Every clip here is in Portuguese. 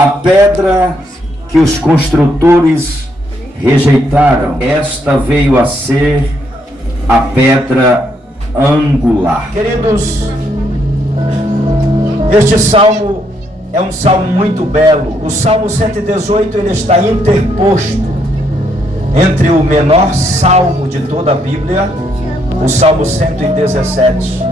A pedra que os construtores rejeitaram, esta veio a ser a pedra angular. Queridos, este salmo é um salmo muito belo. O Salmo 118, ele está interposto entre o menor salmo de toda a Bíblia, o Salmo 117,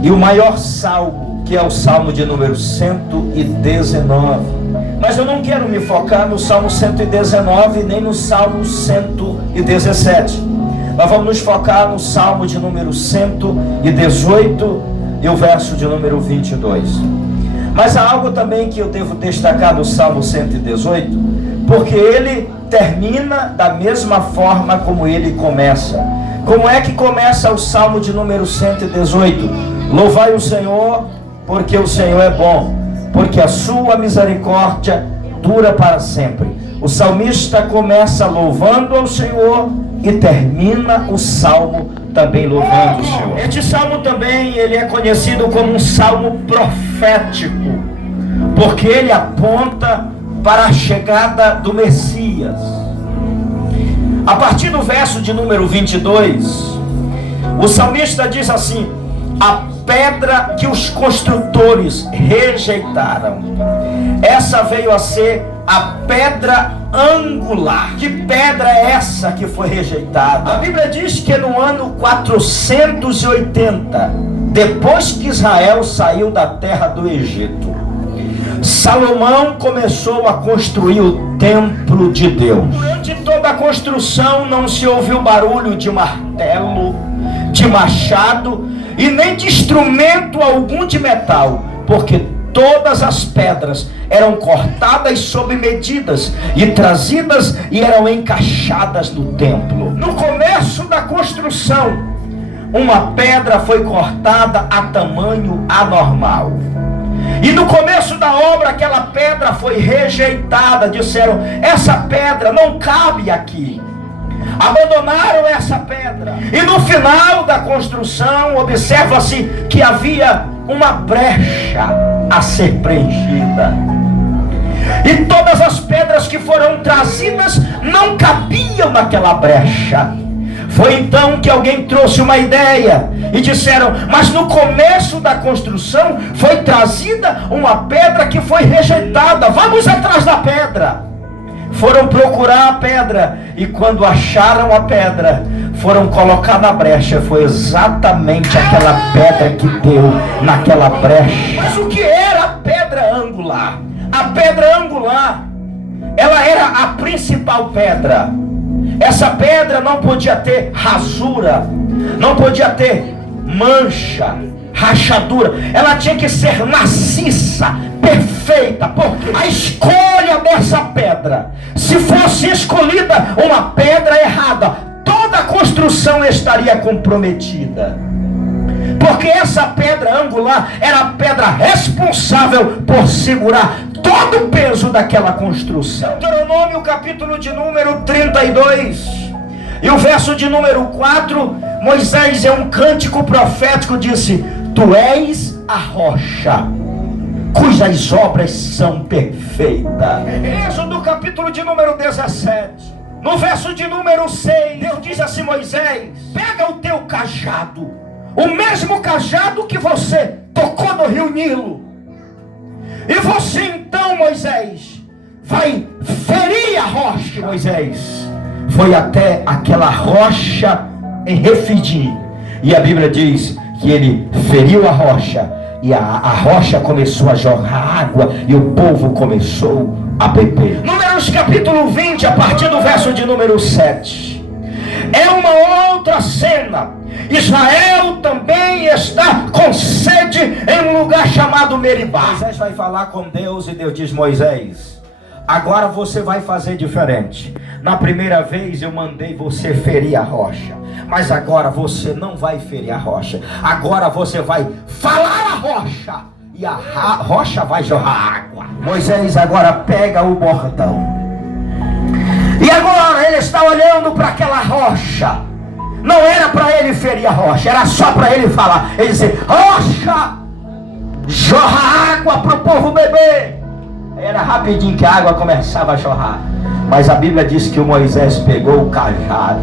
e o maior salmo, que é o Salmo de número 119. Mas eu não quero me focar no Salmo 119 nem no Salmo 117. Nós vamos nos focar no Salmo de número 118 e o verso de número 22. Mas há algo também que eu devo destacar do Salmo 118, porque ele termina da mesma forma como ele começa. Como é que começa o Salmo de número 118? Louvai o Senhor, porque o Senhor é bom, porque a sua misericórdia dura para sempre. O salmista começa louvando ao Senhor e termina o salmo também louvando o Senhor. Este salmo também ele é conhecido como um salmo profético, porque ele aponta para a chegada do Messias. A partir do verso de número 22, o salmista diz assim: a pedra que os construtores rejeitaram, essa veio a ser a pedra angular. Que pedra é essa que foi rejeitada? A Bíblia diz que no ano 480, depois que Israel saiu da terra do Egito, Salomão começou a construir o templo de Deus. Durante toda a construção não se ouviu barulho de martelo, de machado e nem de instrumento algum de metal, porque todas as pedras eram cortadas sob medidas e trazidas e eram encaixadas no templo. No começo da construção, uma pedra foi cortada a tamanho anormal. E no começo da obra, aquela pedra foi rejeitada. Disseram: essa pedra não cabe aqui. Abandonaram essa pedra. E no final da construção, observa-se que havia uma brecha a ser preenchida. E todas as pedras que foram trazidas não cabiam naquela brecha. Foi então que alguém trouxe uma ideia e disseram: mas no começo da construção foi trazida uma pedra que foi rejeitada, vamos atrás da pedra. Foram procurar a pedra e quando acharam a pedra, foram colocar na brecha. Foi exatamente aquela pedra que deu naquela brecha. Mas o que era a pedra angular? A pedra angular, ela era a principal pedra. Essa pedra não podia ter rasura, não podia ter mancha, rachadura. Ela tinha que ser maciça, perfeita. Porque a escolha dessa pedra, se fosse escolhida uma pedra errada, toda a construção estaria comprometida. Porque essa pedra angular era a pedra responsável por segurar todo o peso daquela construção. Deuteronômio capítulo de número 32 e o verso de número 4, Moisés, em um cântico profético, disse: tu és a rocha cujas obras são perfeitas. Êxodo capítulo de número 17, no verso de número 6, Deus diz assim: Moisés, pega o teu cajado, o mesmo cajado que você tocou no rio Nilo, e você então, Moisés, vai ferir a rocha. Moisés foi até aquela rocha em Refidim, e a Bíblia diz que ele feriu a rocha, e a rocha começou a jorrar água, e o povo começou a beber. Números capítulo 20, a partir do verso de número 7, é uma outra cena. Israel também está com sede em um lugar chamado Meribá. Moisés vai falar com Deus e Deus diz: Moisés, agora você vai fazer diferente. Na primeira vez eu mandei você ferir a rocha, mas agora você não vai ferir a rocha. Agora você vai falar a rocha e a rocha vai jorrar água. Moisés agora pega o bordão e agora ele está olhando para aquela rocha. Não era para ele ferir a rocha, era só para ele falar. Ele disse: rocha, jorra água para o povo beber. Era rapidinho que a água começava a jorrar. Mas a Bíblia diz que o Moisés pegou o cajado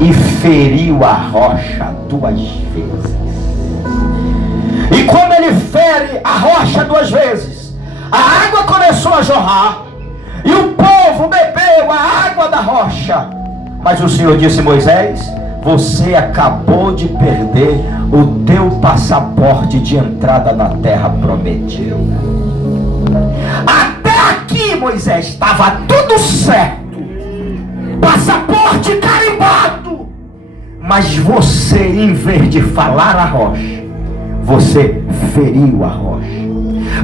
e feriu a rocha 2 vezes. E quando ele fere a rocha 2 vezes, a água começou a jorrar e o povo bebeu a água da rocha. Mas o Senhor disse: Moisés, você acabou de perder o teu passaporte de entrada na terra prometida. Até aqui, Moisés, estava tudo certo, passaporte carimbado. Mas você, em vez de falar a rocha, você feriu a rocha.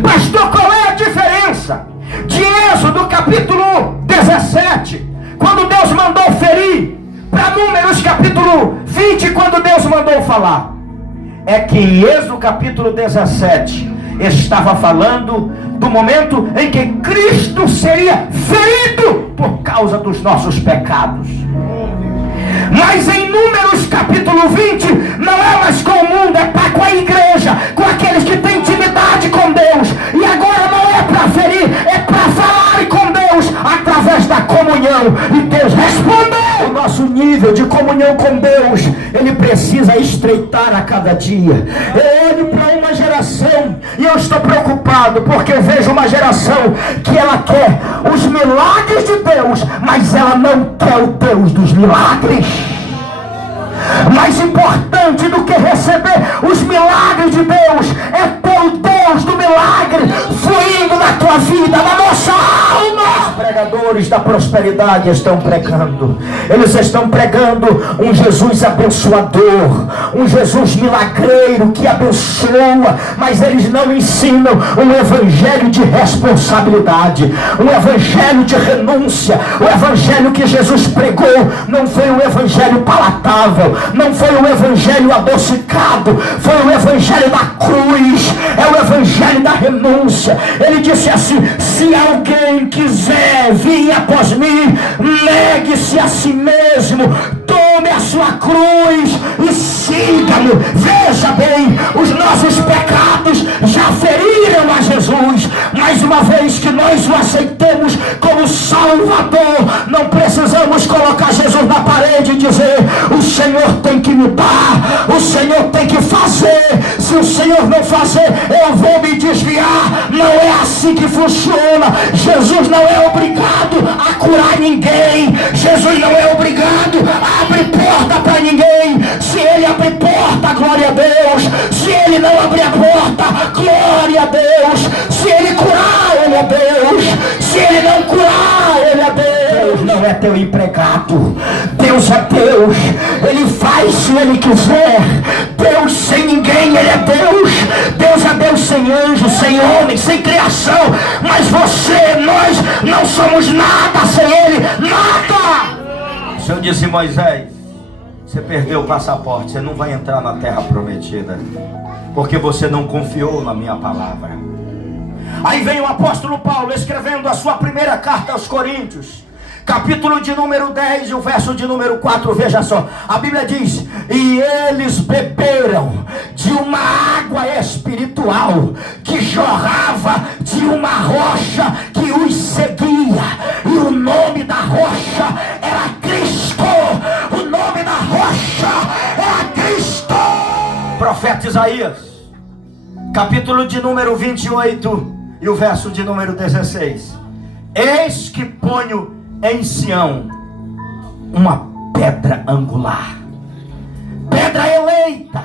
Pastor, qual é a diferença de Êxodo capítulo 17, quando Deus mandou ferir, para Números capítulo 20, quando Deus mandou falar? É que em Êxodo capítulo 17 estava falando do momento em que Cristo seria ferido por causa dos nossos pecados. Mas em Números capítulo 20 não é mais com o mundo, é para com a igreja, com aqueles que têm intimidade com Deus. E agora não é para ferir, é para falar com Deus através da comunhão. E Deus respondeu. O nosso nível de comunhão com Deus, ele precisa estreitar a cada dia. Eu olho para uma geração e eu estou preocupado, porque eu vejo uma geração que ela quer os milagres de Deus, mas ela não quer o Deus dos milagres. Mais importante do que receber os milagres de Deus é ter o Deus do milagre fluindo na tua vida, na nossa alma. Os pregadores da prosperidade estão pregando, eles estão pregando um Jesus abençoador, um Jesus milagreiro que abençoa, mas eles não ensinam um evangelho de responsabilidade, um evangelho de renúncia. O evangelho que Jesus pregou não foi um evangelho palatável, não foi um evangelho adocicado, foi o evangelho da cruz, é o evangelho da renúncia. Ele disse assim: se alguém quiser vir após mim, negue-se a si mesmo, tome a sua cruz e siga-me. Veja bem, os nossos pecados já feriram a Jesus, mas uma vez que nós o aceitemos como Salvador, não precisamos colocar Jesus na parede e dizer: o Senhor tem que me dar, o Senhor tem que fazer. Se o Senhor não fazer, eu vou me desviar. Não é assim que funciona. Jesus não é obrigado a curar ninguém, Jesus não é obrigado a abrir porta para ninguém. Se ele abrir porta, glória a Deus. Se ele não abrir a porta, glória a Deus. Se ele curar, ele é Deus. Se ele não curar, ele é Deus. Deus não é teu empregado, Deus é Deus. Ele faz se ele quiser. Deus sem ninguém, ele é Deus. Deus é Deus sem anjo, sem homem, sem criação. Mas você, nós não somos nada sem ele, nada. O Senhor disse: Moisés, você perdeu o passaporte, você não vai entrar na terra prometida, porque você não confiou na minha palavra. Aí vem o apóstolo Paulo escrevendo a sua primeira carta aos Coríntios, capítulo de número 10 e o verso de número 4, veja só. A Bíblia diz: e eles beberam de uma água espiritual que jorrava de uma rocha que os seguia, e o nome da rocha era Cristo. O nome da rocha era Cristo. Profeta Isaías, capítulo de número 28 e o verso de número 16: eis que ponho em Sião uma pedra angular, pedra eleita,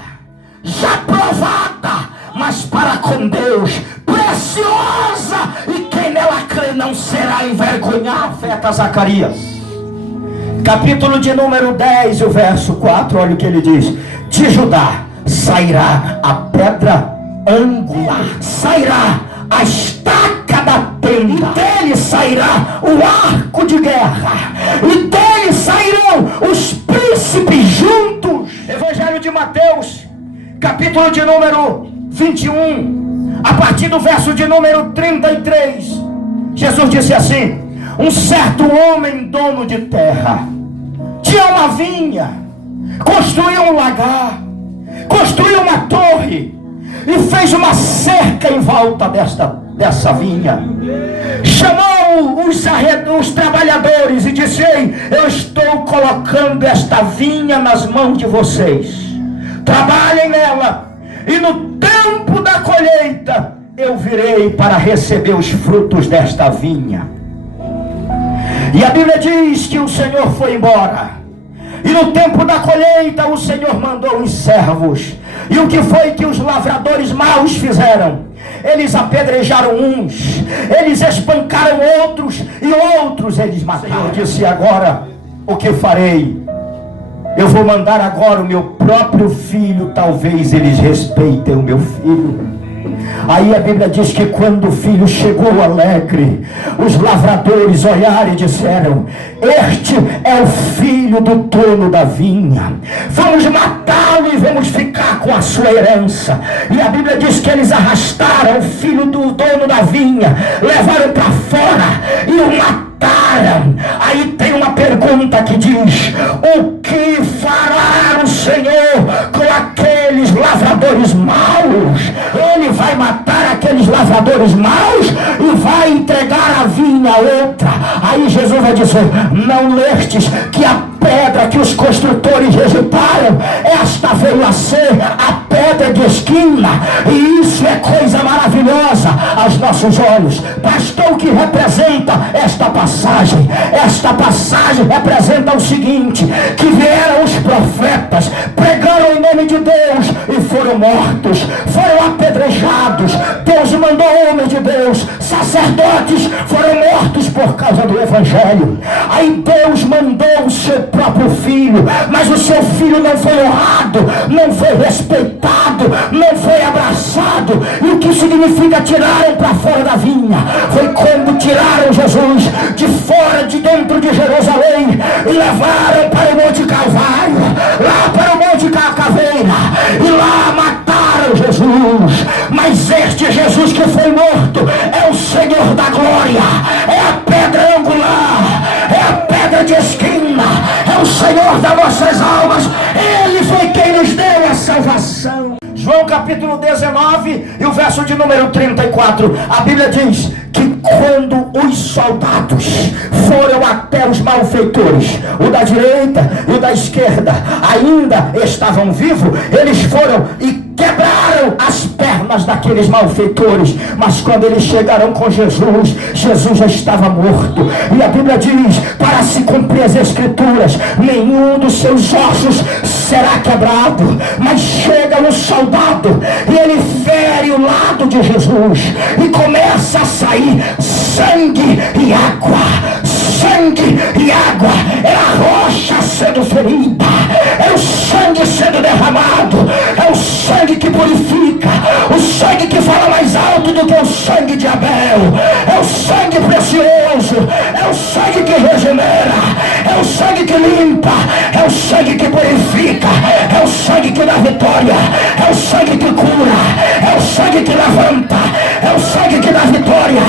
já provada, mas para com Deus preciosa, e quem nela crê não será envergonhado. Profeta Zacarias, capítulo de número 10 e o verso 4, olha o que ele diz: de Judá sairá a pedra angular, sairá a estaca da tenda, e dele sairá o arco de guerra, e dele sairão os príncipes juntos. Evangelho de Mateus, capítulo de número 21, a partir do verso de número 33, Jesus disse assim: um certo homem dono de terra tinha uma vinha, construiu um lagar, construiu uma torre e fez uma cerca em volta desta dessa vinha. Chamou os trabalhadores e disse: ei, eu estou colocando esta vinha nas mãos de vocês, trabalhem nela, e no tempo da colheita eu virei para receber os frutos desta vinha. E a Bíblia diz que o Senhor foi embora, e no tempo da colheita o Senhor mandou os servos. E o que foi que os lavradores maus fizeram? Eles apedrejaram uns, eles espancaram outros, e outros eles mataram. O Senhor disse: agora o que farei? Eu vou mandar agora o meu próprio filho, talvez eles respeitem o meu filho. Aí a Bíblia diz que quando o filho chegou alegre, os lavradores olharam e disseram: este é o filho do dono da vinha, vamos matá-lo e vamos ficar com a sua herança. E a Bíblia diz que eles arrastaram o filho do dono da vinha, levaram para fora e o mataram. Aí tem uma pergunta que diz: o que fará o Senhor com aqueles lavradores maus? Ele vai matar aqueles lavradores maus e vai entregar a vinha a outra. Aí Jesus vai dizer: não lestes que a pedra que os construtores rejeitaram, esta veio a ser a pedra de esquina? E isso é coisa maravilhosa aos nossos olhos. Pastor, o que representa esta passagem? Esta passagem representa o seguinte: que vieram os profetas, pregaram em nome de Deus e foram mortos, foram apedrejados. Deus mandou homens de Deus, sacerdotes, foram mortos por causa do Evangelho. Aí Deus mandou o seu próprio filho, mas o seu filho não foi honrado, não foi respeitado, não foi abraçado. E o que significa tiraram para fora da vinha? Foi quando tiraram Jesus de fora, de dentro de Jerusalém, e levaram para o Monte Calvário, lá para o Monte Caveira, e lá mataram Jesus. Mas este Jesus que foi morto é o Senhor da glória, é a pedra angular, é a pedra de esquina, é o Senhor das nossas almas. Ele foi quem nos deu a salvação. João capítulo 19 e o verso de número 34, a Bíblia diz que quando os soldados foram até os malfeitores, o da direita e o da esquerda ainda estavam vivos, eles foram e quebraram as pernas daqueles malfeitores. Mas quando eles chegaram com Jesus, Jesus já estava morto. E a Bíblia diz: para se cumprir as escrituras, nenhum dos seus ossos será quebrado. Mas chega um soldado e ele fere o lado de Jesus, e começa a sair sangue e água, sangue e água. É a rocha sendo ferida, é o sangue sendo derramado, é o sangue que purifica, o sangue que fala mais alto do que o sangue de Abel, é o sangue precioso, é o sangue que regenera, é o sangue que limpa, é o sangue que purifica, é o sangue que dá vitória, é o sangue que cura, é o sangue que levanta, é o sangue que dá vitória,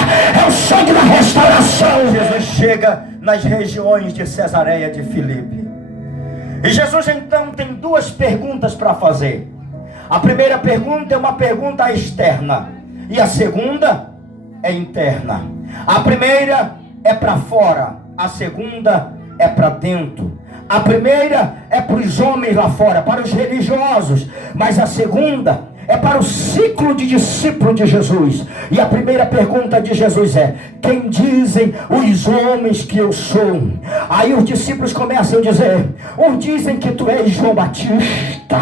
é o sangue da restauração. Jesus chega nas regiões de Cesareia de Filipe, e Jesus então tem duas perguntas para fazer. A primeira pergunta é uma pergunta externa, e a segunda é interna. A primeira é para fora, a segunda é para dentro. A primeira é para os homens lá fora, para os religiosos, mas a segunda é para o ciclo de discípulo de Jesus. E a primeira pergunta de Jesus é: quem dizem os homens que eu sou? Aí os discípulos começam a dizer: uns dizem que tu és João Batista,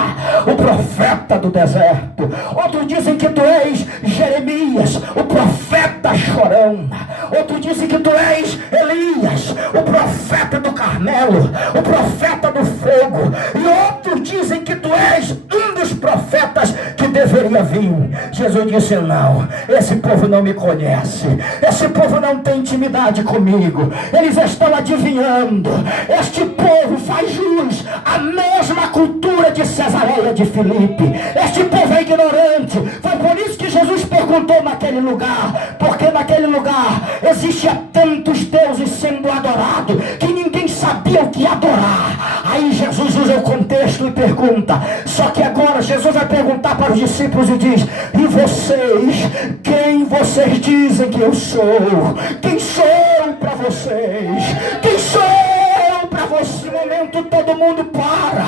o profeta do deserto. Outros dizem que tu és Jeremias, o profeta chorão. Outros dizem que tu és Elias, o profeta do Carmelo, o profeta do fogo. E outros dizem que tu és um dos profetas que deveria vir. Jesus disse: não, esse povo não me conhece, esse povo não tem intimidade comigo, eles estão adivinhando. Este povo faz jus à mesma cultura de Cesareia de Filipe. Este povo é ignorante. Foi por isso que Jesus perguntou naquele lugar, porque naquele lugar existia tantos deuses sendo adorados que ninguém sabia o que adorar. Aí Jesus usa o contexto e pergunta. Só que agora Jesus vai perguntar para os discípulos e diz: e vocês? Quem vocês dizem que eu sou? Quem sou para vocês? Quem sou para você? No momento todo mundo para.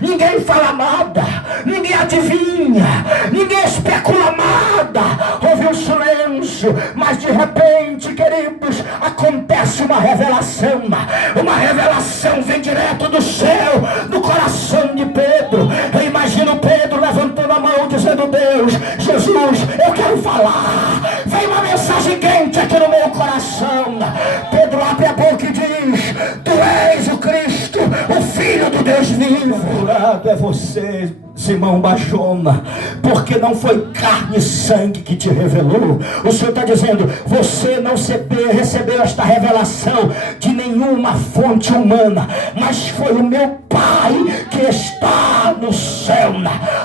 Ninguém fala nada. Ninguém adivinha. Ninguém especula nada. Houve um silêncio. Mas de repente, queridos, acontece uma revelação. Uma revelação vem direto do céu, do coração de Pedro. Eu imagino Pedro levantando a mão dizendo: Deus, Jesus, eu quero falar. Vem uma mensagem quente aqui no meu coração. Pedro abre a boca e diz: tu és o Cristo, o Filho do Deus vivo. Curado é você, Simão Bajona, porque não foi carne e sangue que te revelou. O Senhor está dizendo: você não recebeu esta revelação de nenhuma fonte humana, mas foi o meu Pai que está no céu.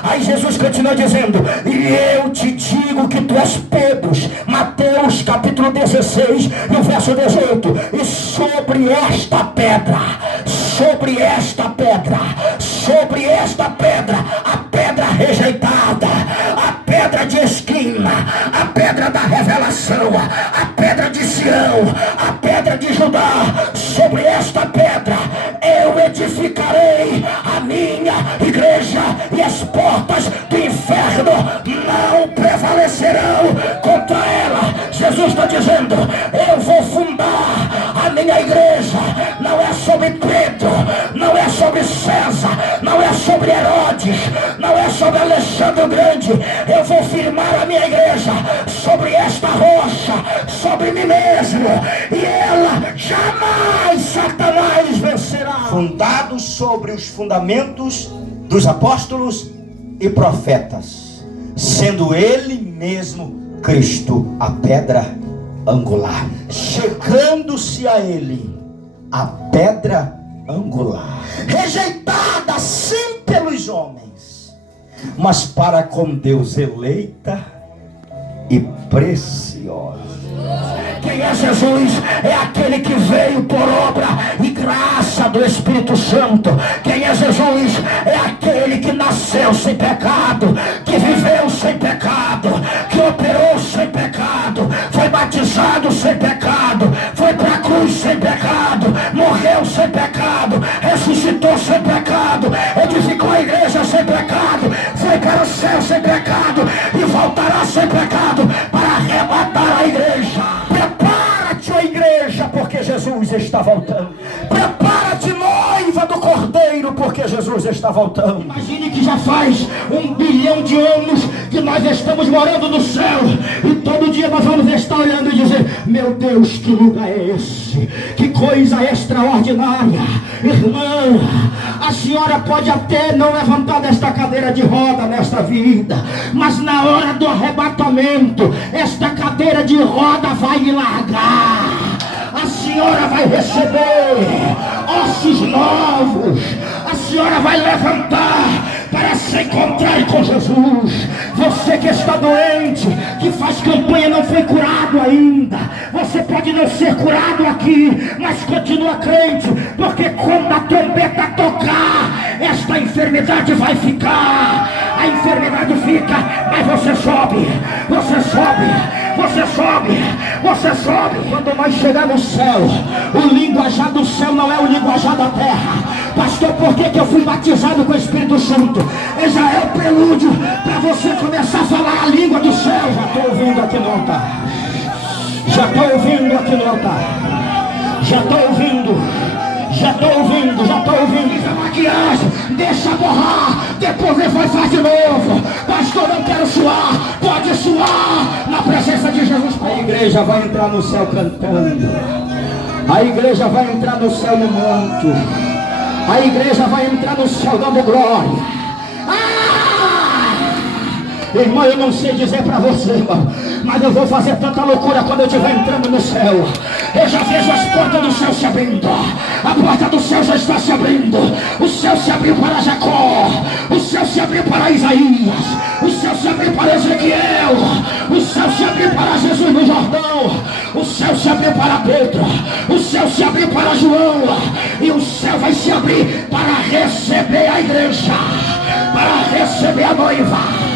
Aí Jesus continua dizendo: e eu te digo que tu és Pedro. Mateus capítulo 16 e o verso 18: e sobre esta pedra, a pedra rejeitada, a pedra de esquina, a pedra da revelação, a pedra de Sião, a pedra de Judá, sobre esta pedra eu edificarei a minha igreja, e as portas do inferno não prevalecerão contra ela. Jesus está dizendo: eu vou fundar a minha igreja. Não é sobre Pedro, não é sobre César, não é sobre Herodes, não é sobre Alexandre o Grande. Eu vou firmar a minha igreja sobre esta rocha, sobre mim mesmo, e ela jamais Satanás vencerá. Fundado sobre os fundamentos dos apóstolos e profetas, sendo ele mesmo Cristo a pedra angular, chegando-se a ele a pedra angular, rejeitada sim pelos homens, mas para com Deus eleita e preciosa. Quem é Jesus? É aquele que veio por obra e graça do Espírito Santo. Quem é Jesus? É aquele que nasceu sem pecado, que viveu sem pecado, que operou sem pecado, foi batizado sem pecado, foi para a cruz sem pecado, morreu sem pecado, ressuscitou sem pecado, edificou a igreja sem pecado, foi para o céu sem pecado e voltará sem pecado para arrebatar a igreja. Prepara-te, ó igreja, porque Jesus está voltando. Prepara-te, noiva do Cordeiro, porque Jesus está voltando. Imagine que já faz 1 bilhão de anos que nós estamos morando no céu, e todo dia nós vamos estar olhando e dizer: meu Deus, que lugar é esse? Que coisa extraordinária. Irmã, a senhora pode até não levantar desta cadeira de roda nesta vida, mas na hora do arrebatamento, esta cadeira de roda vai me largar. A senhora vai receber ossos novos. A senhora vai levantar para se encontrar com Jesus. Você que está doente, que faz campanha, não foi curado ainda, você pode não ser curado aqui, mas continua crente, porque quando a trombeta tocar, esta enfermidade vai ficar. A enfermidade fica, mas você sobe, você sobe, você sobe, você sobe. Quando nós chegar no céu, o linguajar do céu não é o linguajar da terra. Pastor, por que eu fui batizado com o Espírito Santo? Já é o prelúdio para você começar a falar a língua do céu. Já estou ouvindo aqui no altar. Já estou ouvindo aqui no altar. Já estou ouvindo. Já estou ouvindo, já estou ouvindo. Isso é maquiagem, deixa borrar, depois ele vai fazer de novo. Pastor, não quero suar. Pode suar na presença de Jesus. A igreja vai entrar no céu cantando. A igreja vai entrar no céu no manto. A igreja vai entrar no céu dando glória. Irmão, eu não sei dizer para você, irmão, mas eu vou fazer tanta loucura quando eu estiver entrando no céu. Eu já vejo as portas do céu se abrindo. A porta do céu já está se abrindo. O céu se abriu para Jacó. O céu se abriu para Isaías. O céu se abriu para Ezequiel. O céu se abriu para Jesus no Jordão. O céu se abriu para Pedro. O céu céu se abrir para João, e o céu vai se abrir para receber a igreja, para receber a noiva.